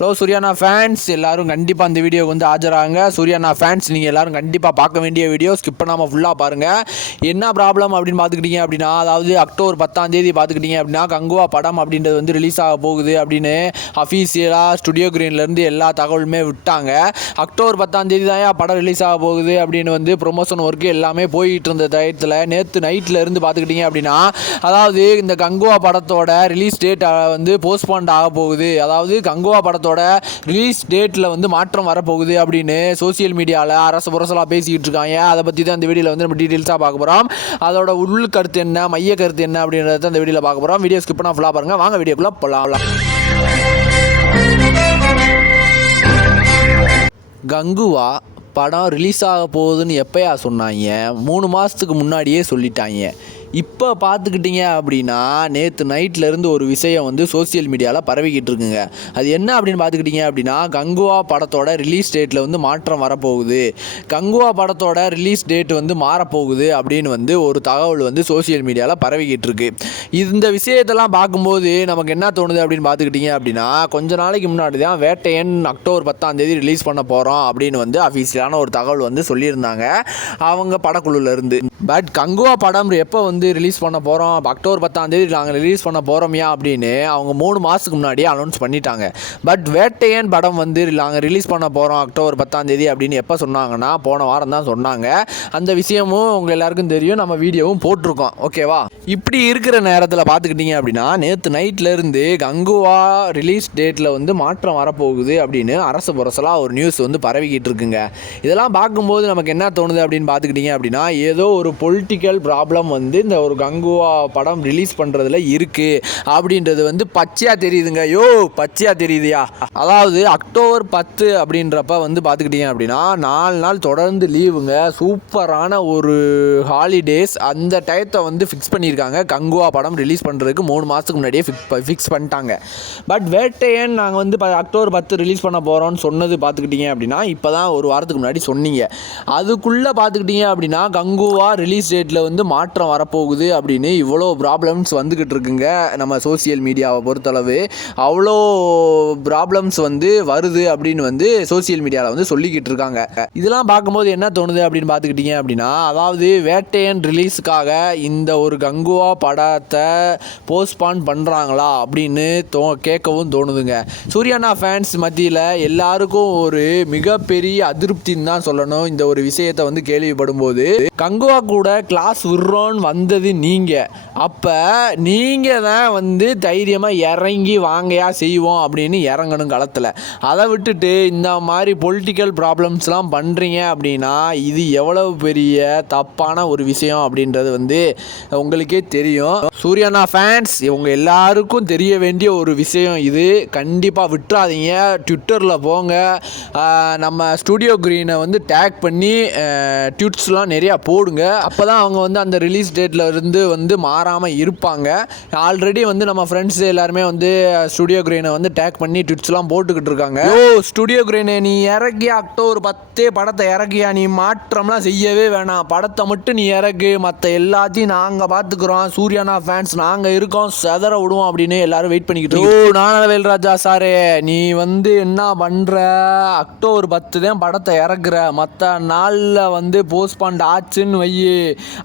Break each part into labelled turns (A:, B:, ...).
A: Hello சூர்யானா fans எல்லாரும் கண்டிப்பாக அந்த வீடியோக்கு வந்து ஆஜராங்க. சூர்யானா ஃபேன்ஸ் நீங்கள் எல்லோரும் கண்டிப்பாக பார்க்க வேண்டிய வீடியோ ஸ்கிப் பண்ணாமல் ஃபுல்லாக பாருங்கள் என்ன ப்ராப்ளம் அப்படின்னு பார்த்துக்கிட்டீங்க அப்படின்னா அதாவது அக்டோபர் பத்தாம் தேதி பார்த்துக்கிட்டீங்க அப்படின்னா கங்குவா படம் அப்படின்றது வந்து ரிலீஸ் ஆக போகுது அப்படின்னு அஃபீஷியலாக ஸ்டுடியோ கிரீன்லேருந்து எல்லா தகவலுமே விட்டாங்க. அக்டோபர் பத்தாம் தேதி தான் படம் ரிலீஸ் ஆக போகுது அப்படின்னு வந்து ப்ரொமோஷன் ஒர்க்கு எல்லாமே போயிட்டு இருந்த டயத்தில் நேற்று நைட்டில் இருந்து பார்த்துக்கிட்டீங்க அப்படின்னா அதாவது இந்த கங்குவா படத்தோட ரிலீஸ் டேட் வந்து போஸ்ட்போண்ட் ஆக போகுது. அதாவது கங்குவா படத்தோட ரிலீஸ் டேட்டில் வந்து மாற்றம் வரப்போகுது அப்படின்னு சோஷியல் மீடியாவில் அரசு புரசலாக பேசிக்கிட்டு இருக்காங்க. அதை பற்றி தான் இந்த வீடியோவில் வந்து நம்ம டீட்டெயில்ஸாக பார்க்க போகிறோம் அதோட உள் கருத்து என்ன மைய கருத்து என்ன அப்படின்றத தான் இந்த வீடியோவில் பார்க்க போகிறோம் வீடியோ ஸ்கிப் பண்ணால் ஃபுல்லாக பாருங்கள் வாங்க வீடியோக்குள்ளே போகலாம் கங்குவா படம் ரிலீஸ் ஆக போகுதுன்னு எப்போயா சொன்னாங்க? மூணு மாதத்துக்கு முன்னாடியே சொல்லிட்டாங்க. இப்போ பார்த்துக்கிட்டிங்க அப்படின்னா நேற்று நைட்லேருந்து ஒரு விஷயம் வந்து சோஷியல் மீடியாவில் பரவிக்கிட்டு இருக்குங்க. அது என்ன அப்படின்னு பார்த்துக்கிட்டிங்க அப்படின்னா கங்குவா படத்தோட ரிலீஸ் டேட்டில் வந்து மாற்றம் வரப்போகுது. கங்குவா படத்தோட ரிலீஸ் டேட் வந்து மாறப்போகுது அப்படின்னு வந்து ஒரு தகவல் வந்து சோஷியல் மீடியாவில் பரவிக்கிட்டு இருக்கு. இந்த விஷயத்தெல்லாம் பார்க்கும்போது நமக்கு என்ன தோணுது அப்படின்னு பார்த்துக்கிட்டிங்க அப்படின்னா கொஞ்ச நாளைக்கு முன்னாடி தான் வேட்டையன் அக்டோபர் பத்தாம் தேதி ரிலீஸ் பண்ண போகிறோம் அப்படின்னு வந்து அஃபீஷியலான ஒரு தகவல் வந்து சொல்லியிருந்தாங்க. அவங்க படக்குழுலேருந்து பட் கங்குவா படம் எப்போ வந்து வந்து ரிலீஸ் பண்ண போகிறோம் அக்டோபர் பத்தாம் தேதி நாங்கள் ரிலீஸ் பண்ண போகிறோம்யா அப்படின்னு அவங்க மூணு மாதத்துக்கு முன்னாடியே அனௌன்ஸ் பண்ணிட்டாங்க. பட் வேட்டையன் படம் வந்து நாங்கள் ரிலீஸ் பண்ண போகிறோம் அக்டோபர் பத்தாம் தேதி அப்படின்னு எப்போ சொன்னாங்கன்னா போன வாரம் தான் சொன்னாங்க. அந்த விஷயமும் உங்கள் எல்லாருக்கும் தெரியும். நம்ம வீடியோவும் போட்டிருக்கோம். ஓகேவா இப்படி இருக்கிற நேரத்தில் பார்த்துக்கிட்டிங்க அப்படின்னா நேற்று நைட்லேருந்து கங்குவா ரிலீஸ் டேட்டில் வந்து மாற்றம் வரப்போகுது அப்படின்னு அரசு புரசலாக ஒரு நியூஸ் வந்து பரவிக்கிட்டு இருக்குங்க. இதெல்லாம் பார்க்கும்போது நமக்கு என்ன தோணுது அப்படின்னு பார்த்துக்கிட்டிங்க அப்படின்னா ஏதோ ஒரு பொலிட்டிக்கல் ப்ராப்ளம் வந்து இந்த ஒரு கங்குவா படம் ரிலீஸ் பண்ணுறதுல இருக்குது அப்படின்றது வந்து பச்சையாக தெரியுதுங்க. யோ பச்சையாக தெரியுதுயா? அதாவது அக்டோபர் பத்து அப்படின்றப்ப வந்து பார்த்துக்கிட்டிங்க அப்படின்னா நாலு நாள் தொடர்ந்து லீவுங்க சூப்பரான ஒரு ஹாலிடேஸ் அந்த டயத்தை வந்து ஃபிக்ஸ் பண்ணியிருக்காங்க. கங்குவா படம் ரிலீஸ் பண்ணுறதுக்கு மூணு மாதத்துக்கு முன்னாடியே ஃபிக்ஸ் ஃபிக்ஸ் பண்ணிட்டாங்க. பட் வேட்டையன் நாங்கள் வந்து ப- அக்டோபர் பத்து ரிலீஸ் பண்ண போகிறோம்னு சொன்னது பார்த்துக்கிட்டீங்க அப்படின்னா இப்போ தான் ஒரு வாரத்துக்கு முன்னாடி சொன்னீங்க. அதுக்குள்ளே பார்த்துக்கிட்டீங்க அப்படின்னா கங்குவா ரிலீஸ் டேட்டில் வந்து மாற்றம் வரப்போ போகுது அப்படின்னு இவ்வளோ ப்ராப்ளம்ஸ் வந்துக்கிட்டு இருக்குங்க நம்ம சோஷியல் மீடியாவை பொறுத்தளவு. அவ்வளோ ப்ராப்ளம்ஸ் வந்து வருது அப்படின்னு வந்து சோஷியல் மீடியாவில் வந்து சொல்லிக்கிட்டு இருக்காங்க. இதெல்லாம் பார்க்கும்போது என்ன தோணுது அப்படின்னு பார்த்துக்கிட்டிங்க அப்படின்னா அதாவது வேட்டையன் ரிலீஸுக்காக இந்த ஒரு கங்குவா படத்தை போஸ்ட்பான் பண்ணுறாங்களா அப்படின்னு தோ கேட்கவும் தோணுதுங்க. சூர்யானா ஃபேன்ஸ் மத்தியில் எல்லாருக்கும் ஒரு மிகப்பெரிய அதிருப்தின்னு தான் சொல்லணும். இந்த ஒரு விஷயத்தை வந்து கேள்விப்படும் போது கங்குவா கூட கிளாஸ் விடுறோன்னு வந்தது நீங்கள் அப்போ நீங்கள் தான் வந்து தைரியமாக இறங்கி வாங்கயா செய்வோம் அப்படின்னு இறங்கணும் களத்தில். அதை விட்டுட்டு இந்த மாதிரி பொலிட்டிக்கல் ப்ராப்ளம்ஸ்லாம் பண்ணுறீங்க அப்படின்னா இது எவ்வளவு பெரிய தப்பான ஒரு விஷயம் அப்படின்றது வந்து உங்களுக்கே தெரியும். சூர்யானா ஃபேன்ஸ் இவங்க எல்லாருக்கும் தெரிய வேண்டிய ஒரு விஷயம் இது. கண்டிப்பாக விட்டுறாதீங்க. ட்விட்டரில் போங்க. நம்ம ஸ்டுடியோ க்ரீனை வந்து டேக் பண்ணி ட்விட்ஸ்லாம் நிறையா போடுங்க. அப்போ தான் அவங்க வந்து அந்த ரிலீஸ் டேட்டில் இருந்து வந்து மாறாமல் இருப்பாங்க. ஆல்ரெடி வந்து நம்ம ஃப்ரெண்ட்ஸ் எல்லாருமே வந்து ஸ்டுடியோ கிரீனை வந்து டேக் பண்ணி ட்விட்ஸ்லாம் போட்டுக்கிட்டு இருக்காங்க. ஓ ஸ்டுடியோ கிரீனை நீ இறக்கி அக்டோபர் பத்தே படத்தை இறக்கியா? நீ மாற்றம்லாம் செய்யவே வேணாம். படத்தை மட்டும் நீ இறக்கு. மற்ற எல்லாத்தையும் நாங்கள் பார்த்துக்குறோம் சூர்யானா ஃபேன்ஸ் நாங்கள் இருக்கோம். செதற விடுவோம் அப்படின்னு எல்லாரும் வெயிட் பண்ணிக்கிட்டு ஓ நானவேல் ராஜா சாரே. நீ வந்து என்ன பண்ணுற அக்டோபர் பத்து தான் படத்தை இறக்குற. மற்ற நாளில் வந்து போஸ்ட்பாண்ட் ஆச்சுன்னு வை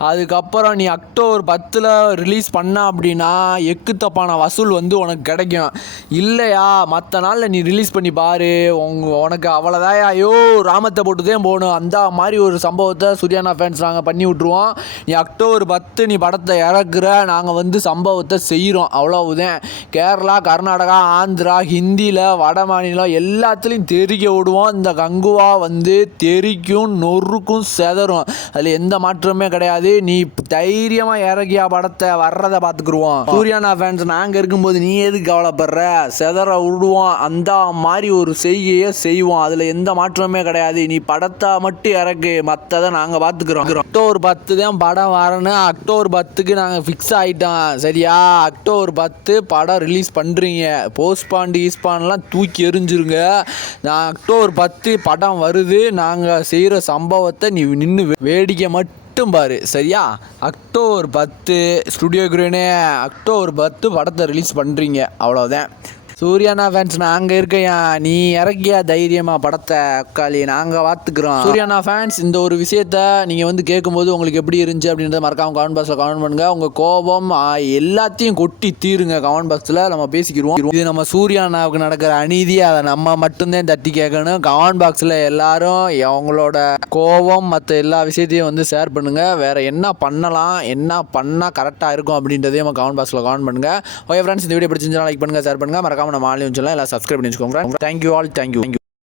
A: அதுக்கப்புறம் நீ அக்டோபர் பத்தில் ரிலீஸ் பண்ண அப்படின்னா எக்கு தப்பான வசூல் வந்து உனக்கு கிடைக்கும். இல்லையா மற்ற நாளில் நீ ரிலீஸ் பண்ணி பாரு. உங்க உனக்கு அவ்வளோதாயா ஐயோ ராமத்தை போட்டு தான் போகணும். அந்த மாதிரி ஒரு சம்பவத்தை சுரியானா ஃபேன்ஸ் நாங்கள் பண்ணி விட்ருவோம் நீ அக்டோபர் பத்து நீ படத்தை இறக்குற நாங்கள் வந்து சம்பவத்தை செய்கிறோம் அவ்வளவுதான். கேரளா கர்நாடகா ஆந்திரா ஹிந்தியில் வட மாநிலம் எல்லாத்துலேயும் தெரிக்க விடுவோம். இந்த கங்குவா வந்து தெறிக்கும் நொறுக்கும் செதறும். அதில் எந்த மாற்றமே கிடையாது. நீ தைரியமா இறக்கியா படத்தை வர்றதை பார்த்துக்குருவோம். சூர்யானா ஃபேன்ஸ் நாங்கள் இருக்கும்போது நீ எதுக்கு கவலைப்படுற? செதற விடுவோம் அந்த மாதிரி ஒரு செய்கையை செய்வோம். அதில் எந்த மாற்றமே கிடையாது. நீ படத்தை மட்டும் இறக்கு மற்றதை நாங்கள் பார்த்துக்குறோம். அக்டோபர் பத்து தான் படம் வரணும். அக்டோபர் பத்துக்கு நாங்கள் ஃபிக்ஸ் ஆகிட்டோம் சரியா? அக்டோபர் பத்து படம் ரிலீஸ் பண்ணுறீங்க போஸ்ட்பாண்ட் ஈஸ்பான்லாம் தூக்கி எரிஞ்சிருங்க நான் அக்டோபர் பத்து படம் வருது. நாங்கள் செய்கிற சம்பவத்தை நீ நின்று வேடிக்கை மட்டும் மட்டும் பாரு சரியா? அக்டோபர் பத்து ஸ்டுடியோ கிரீனே அக்டோபர் பத்து படத்தை ரிலீஸ் பண்ணுறீங்க அவ்வளோதான் சூர்யானா ஃபேன்ஸ் நாங்கள் இருக்கையா? நீ இறக்கியா தைரியமா படத்தை அக்காளி நாங்கள் பார்த்துக்குறோம் சூர்யானா ஃபேன்ஸ் இந்த ஒரு விஷயத்த நீங்கள் வந்து கேட்கும்போது உங்களுக்கு எப்படி இருந்துச்சு அப்படின்றத மறக்காம கமெண்ட் பாக்ஸில் கமெண்ட் பண்ணுங்க. உங்கள் கோபம் எல்லாத்தையும் கொட்டி தீருங்க கமெண்ட் பாக்ஸில் நம்ம பேசிக்கிறோம் இது நம்ம சூர்யானாவுக்கு நடக்கிற அநீதி அதை நம்ம மட்டும்தான் தட்டி கேட்கணும். கமெண்ட் பாக்ஸில் எல்லாரும் அவங்களோட கோபம் மற்ற எல்லா விஷயத்தையும் வந்து ஷேர் பண்ணுங்க. வேற என்ன பண்ணலாம் என்ன பண்ணால் கரெக்டாக இருக்கும் அப்படின்றதையும் நம்ம கமெண்ட் பாக்ஸில் கமெண்ட் பண்ணுங்க. ஓகே ஃப்ரெண்ட்ஸ் இந்த வீடியோ பிடிச்சிருந்தா லைக் பண்ணுங்க ஷேர் பண்ணுங்க. மறக்காம நம்ம ஆன்லைன் சொல்லலாம் எல்லாம் சப்ஸ்கிரைப் பண்ணி வச்சுக்கோங்க தேங்க்யூ ஆல் தேங்க்யூ தேங்க்யூ